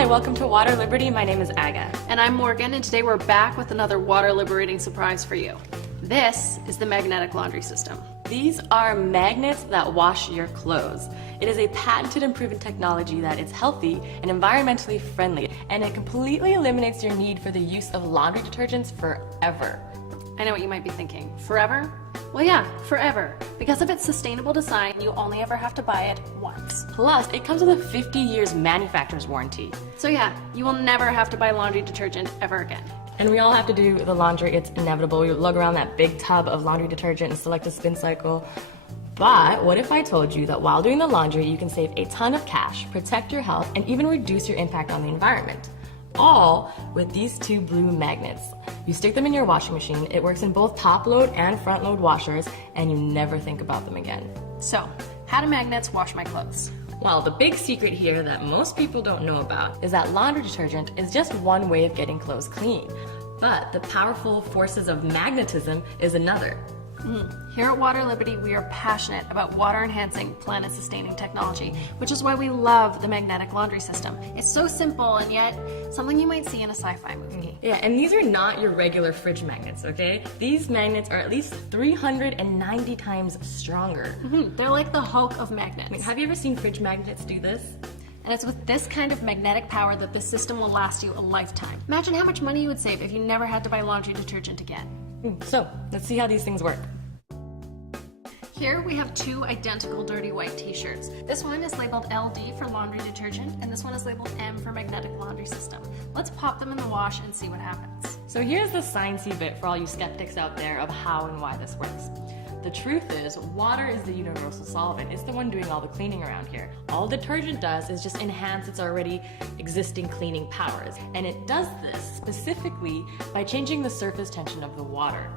Hi, welcome to Water Liberty. My name is Aga. And I'm Morgan, and today we're back with another water liberating surprise for you. This is the magnetic laundry system. These are magnets that wash your clothes. It is a patented and proven technology that is healthy and environmentally friendly, and it completely eliminates your need for the use of laundry detergents forever. I know what you might be thinking. Forever? Well, yeah, forever. Because of its sustainable design, you only ever have to buy it once. Plus, it comes with a 50 years manufacturer's warranty. So yeah, you will never have to buy laundry detergent ever again. And we all have to do the laundry. It's inevitable. You lug around that big tub of laundry detergent and select a spin cycle. But what if I told you that while doing the laundry, you can save a ton of cash, protect your health, and even reduce your impact on the environment? All with these two blue magnets. You stick them in your washing machine. It works in both top load and front load washers, and you never think about them again. So, how do magnets wash my clothes? Well, the big secret here that most people don't know about is that laundry detergent is just one way of getting clothes clean. But the powerful forces of magnetism is another. Here at Water Liberty, we are passionate about water-enhancing, planet-sustaining technology, which is why we love the magnetic laundry system. It's so simple and yet something you might see in a sci-fi movie. Yeah, and these are not your regular fridge magnets, okay? These magnets are at least 390 times stronger. They're like the Hulk of magnets. I mean, have you ever seen fridge magnets do this? And it's with this kind of magnetic power that this system will last you a lifetime. Imagine how much money you would save if you never had to buy laundry detergent again. So, let's see how these things work. Here we have two identical dirty white t-shirts. This one is labeled LD for laundry detergent, and this one is labeled M for magnetic laundry system. Let's pop them in the wash and see what happens. So here's the sciencey bit for all you skeptics out there of how and why this works. The truth is, water is the universal solvent. It's the one doing all the cleaning around here. All detergent does is just enhance its already existing cleaning powers. And it does this specifically by changing the surface tension of the water.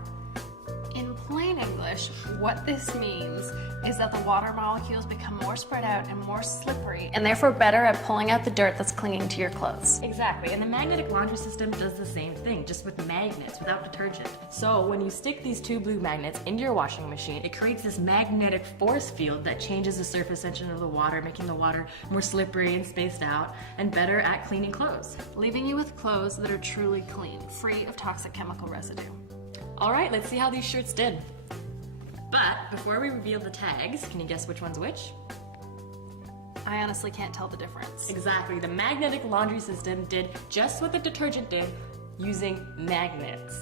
In plain English, what this means is that the water molecules become more spread out and more slippery, and therefore better at pulling out the dirt that's clinging to your clothes. Exactly, and the magnetic laundry system does the same thing, just with magnets, without detergent. So when you stick these two blue magnets into your washing machine, it creates this magnetic force field that changes the surface tension of the water, making the water more slippery and spaced out, and better at cleaning clothes. Leaving you with clothes that are truly clean, free of toxic chemical residue. Alright, let's see how these shirts did. But before we reveal the tags, can you guess which one's which? I honestly can't tell the difference. Exactly, the magnetic laundry system did just what the detergent did, using magnets.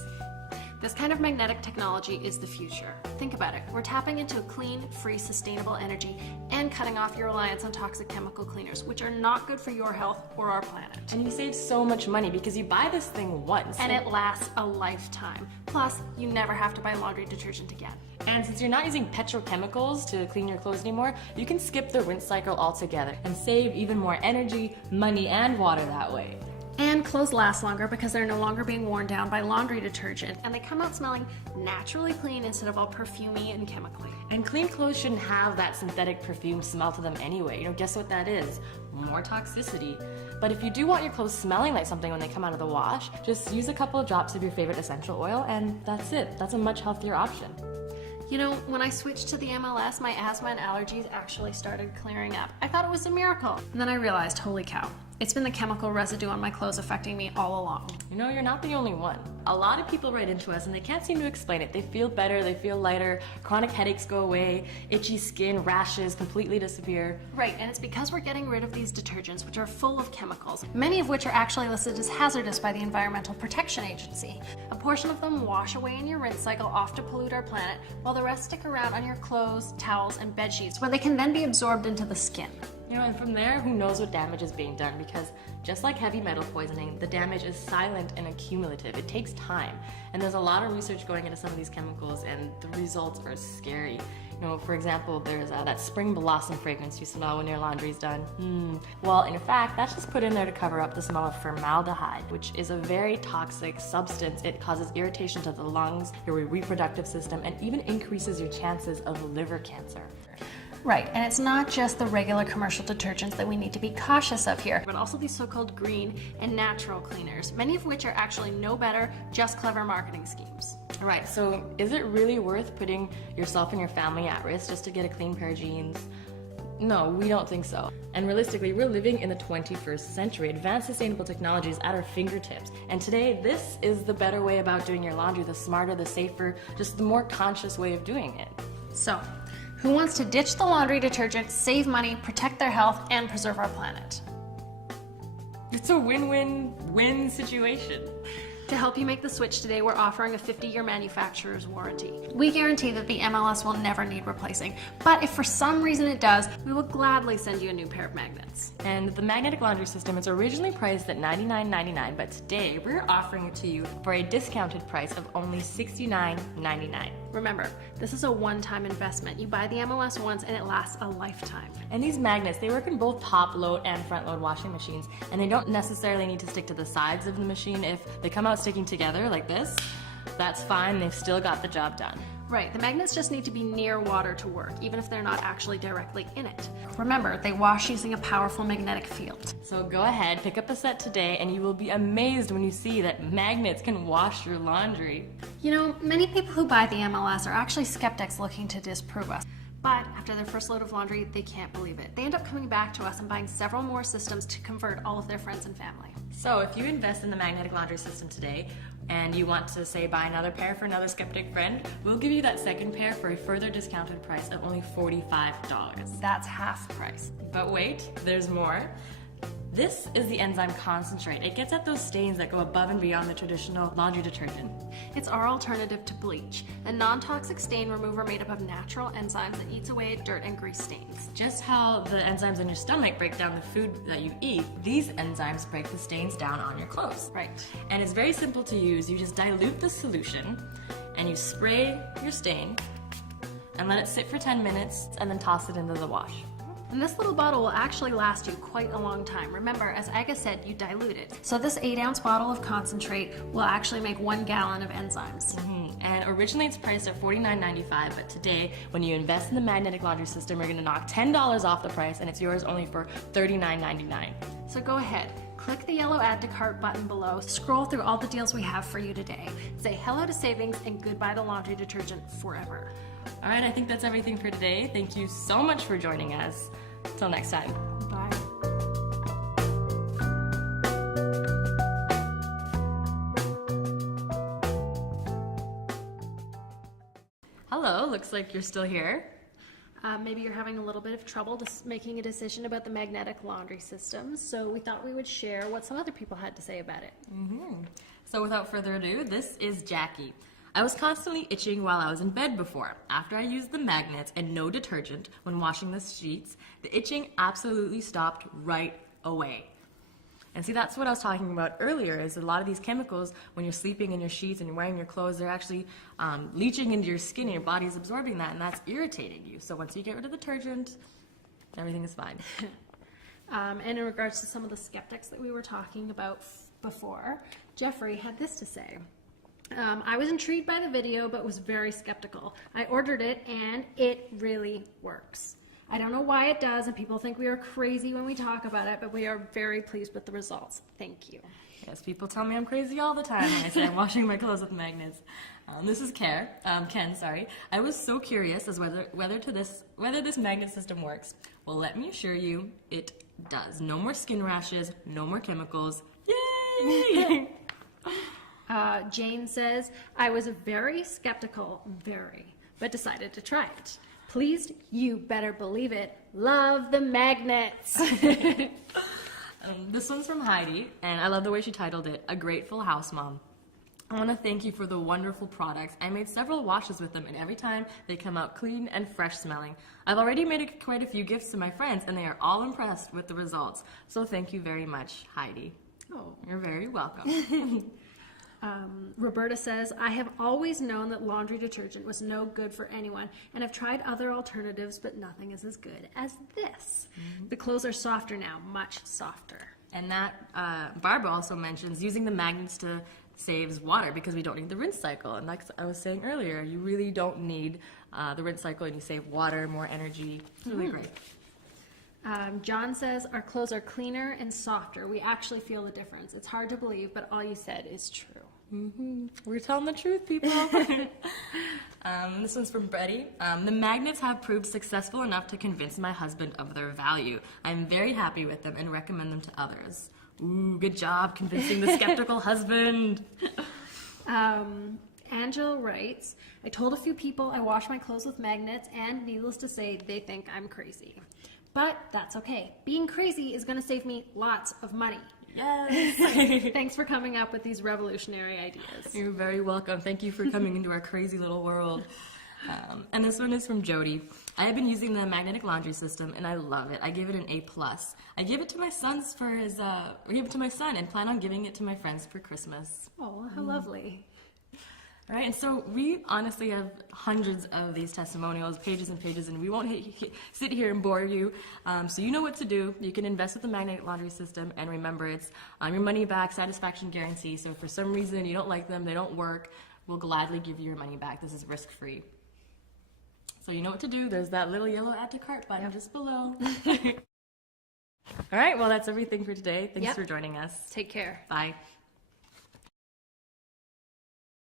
This kind of magnetic technology is the future. Think about it. We're tapping into a clean, free, sustainable energy and cutting off your reliance on toxic chemical cleaners, which are not good for your health or our planet. And you save so much money because you buy this thing once. And it lasts a lifetime. Plus, you never have to buy laundry detergent again. And since you're not using petrochemicals to clean your clothes anymore, you can skip the rinse cycle altogether and save even more energy, money, and water that way. And clothes last longer because they're no longer being worn down by laundry detergent, and they come out smelling naturally clean instead of all perfumey and chemically. And clean clothes shouldn't have that synthetic perfume smell to them anyway. You know, guess what that is? More toxicity. But if you do want your clothes smelling like something when they come out of the wash, just use a couple of drops of your favorite essential oil and that's it. That's a much healthier option. You know, when I switched to the MLS, my asthma and allergies actually started clearing up. I thought it was a miracle. And then I realized, holy cow, it's been the chemical residue on my clothes affecting me all along. You know, you're not the only one. A lot of people write into us and they can't seem to explain it. They feel better, they feel lighter, chronic headaches go away, itchy skin, rashes completely disappear. Right, and it's because we're getting rid of these detergents, which are full of chemicals, many of which are actually listed as hazardous by the Environmental Protection Agency. A portion of them wash away in your rinse cycle off to pollute our planet, while the rest stick around on your clothes, towels, and bed sheets, where they can then be absorbed into the skin. You know, and from there, who knows what damage is being done, because just like heavy metal poisoning, the damage is silent and accumulative. It takes time, and there's a lot of research going into some of these chemicals, and the results are scary. You know, for example, there's that spring blossom fragrance you smell when your laundry's done. Well, in fact, that's just put in there to cover up the smell of formaldehyde, which is a very toxic substance. It causes irritation to the lungs, your reproductive system, and even increases your chances of liver cancer. Right, and it's not just the regular commercial detergents that we need to be cautious of here, but also these so-called green and natural cleaners, many of which are actually no better, just clever marketing schemes. Right, so is it really worth putting yourself and your family at risk just to get a clean pair of jeans? No, we don't think so. And realistically, we're living in the 21st century. Advanced sustainable technology is at our fingertips. And today, this is the better way about doing your laundry, the smarter, the safer, just the more conscious way of doing it. So, who wants to ditch the laundry detergent, save money, protect their health, and preserve our planet? It's a win-win-win situation. To help you make the switch today, we're offering a 50-year manufacturer's warranty. We guarantee that the MLS will never need replacing, but if for some reason it does, we will gladly send you a new pair of magnets. And the magnetic laundry system is originally priced at $99.99, but today we're offering it to you for a discounted price of only $69.99. Remember, this is a one-time investment. You buy the MLS once and it lasts a lifetime. And these magnets, they work in both top-load and front-load washing machines, and they don't necessarily need to stick to the sides of the machine. If they come out sticking together like this, that's fine, they've still got the job done. Right, the magnets just need to be near water to work, even if they're not actually directly in it. Remember, they wash using a powerful magnetic field. So go ahead, pick up a set today, and you will be amazed when you see that magnets can wash your laundry. You know, many people who buy the MLS are actually skeptics looking to disprove us. But after their first load of laundry, they can't believe it. They end up coming back to us and buying several more systems to convert all of their friends and family. So if you invest in the magnetic laundry system today, and you want to, say, buy another pair for another skeptic friend, we'll give you that second pair for a further discounted price of only $45. That's half price. But wait, there's more. This is the enzyme concentrate. It gets at those stains that go above and beyond the traditional laundry detergent. It's our alternative to bleach, a non-toxic stain remover made up of natural enzymes that eats away at dirt and grease stains. Just how the enzymes in your stomach break down the food that you eat, these enzymes break the stains down on your clothes. Right. And it's very simple to use. You just dilute the solution and you spray your stain and let it sit for 10 minutes and then toss it into the wash. And this little bottle will actually last you quite a long time. Remember, as Aga said, you dilute it. So this 8-ounce bottle of concentrate will actually make 1 gallon of enzymes. And originally it's priced at $49.95, but today, when you invest in the magnetic laundry system, we're gonna knock $10 off the price, and it's yours only for $39.99. So go ahead, click the yellow add to cart button below, scroll through all the deals we have for you today. Say hello to savings and goodbye to laundry detergent forever. All right, I think that's everything for today. Thank you so much for joining us. Till next time. Bye. Hello, looks like you're still here. Maybe you're having a little bit of trouble making a decision about the magnetic laundry system, so we thought we would share what some other people had to say about it. So without further ado, this is Jackie. I was constantly itching while I was in bed before. After I used the magnets and no detergent when washing the sheets, the itching absolutely stopped right away. And see, that's what I was talking about earlier, is a lot of these chemicals, when you're sleeping in your sheets and you're wearing your clothes, they're actually leaching into your skin and your body's absorbing that, and that's irritating you. So once you get rid of the detergent, everything is fine. And in regards to some of the skeptics that we were talking about before, Jeffrey had this to say. I was intrigued by the video, but was very skeptical. I ordered it, and it really works. I don't know why it does, and people think we are crazy when we talk about it, but we are very pleased with the results. Thank you. Yes, people tell me I'm crazy all the time when I say I'm washing my clothes with magnets. This is Ken. I was so curious as whether this magnet system works. Well, let me assure you, it does. No more skin rashes, no more chemicals. Yay! Jane says, I was very skeptical, but decided to try it. Pleased, you better believe it. Love the magnets. This one's from Heidi, and I love the way she titled it, A Grateful House Mom. I want to thank you for the wonderful products. I made several washes with them, and every time they come out clean and fresh smelling. I've already made quite a few gifts to my friends, and they are all impressed with the results. So thank you very much, Heidi. Oh. You're very welcome. Roberta says, I have always known that laundry detergent was no good for anyone, and I've tried other alternatives, but nothing is as good as this. The clothes are softer now, much softer. And that, Barbara also mentions using the magnets to saves water because we don't need the rinse cycle. And like I was saying earlier, you really don't need the rinse cycle, and you save water, more energy. It's really great. John says, our clothes are cleaner and softer. We actually feel the difference. It's hard to believe, but all you said is true. We're telling the truth, people. This one's from Betty. The magnets have proved successful enough to convince my husband of their value. I'm very happy with them and recommend them to others. Ooh, good job convincing the skeptical husband. Angela writes, I told a few people I wash my clothes with magnets, and needless to say, they think I'm crazy. But that's okay. Being crazy is going to save me lots of money. Yes. Thanks for coming up with these revolutionary ideas. You're very welcome. Thank you for coming into our crazy little world. And this one is from Jody. I have been using the magnetic laundry system and I love it. I give it an A+. I give it to my son's for his, give it to my son and plan on giving it to my friends for Christmas. Oh, how lovely. All right, and so we honestly have hundreds of these testimonials, pages and pages, and we won't sit here and bore you. So you know what to do. You can invest with the magnetic laundry system, and remember, it's your money back satisfaction guarantee. So if for some reason you don't like them, they don't work, we'll gladly give you your money back. This is risk-free. So you know what to do. There's that little yellow add to cart button just below. All right, well, that's everything for today. Thanks for joining us. Take care. Bye.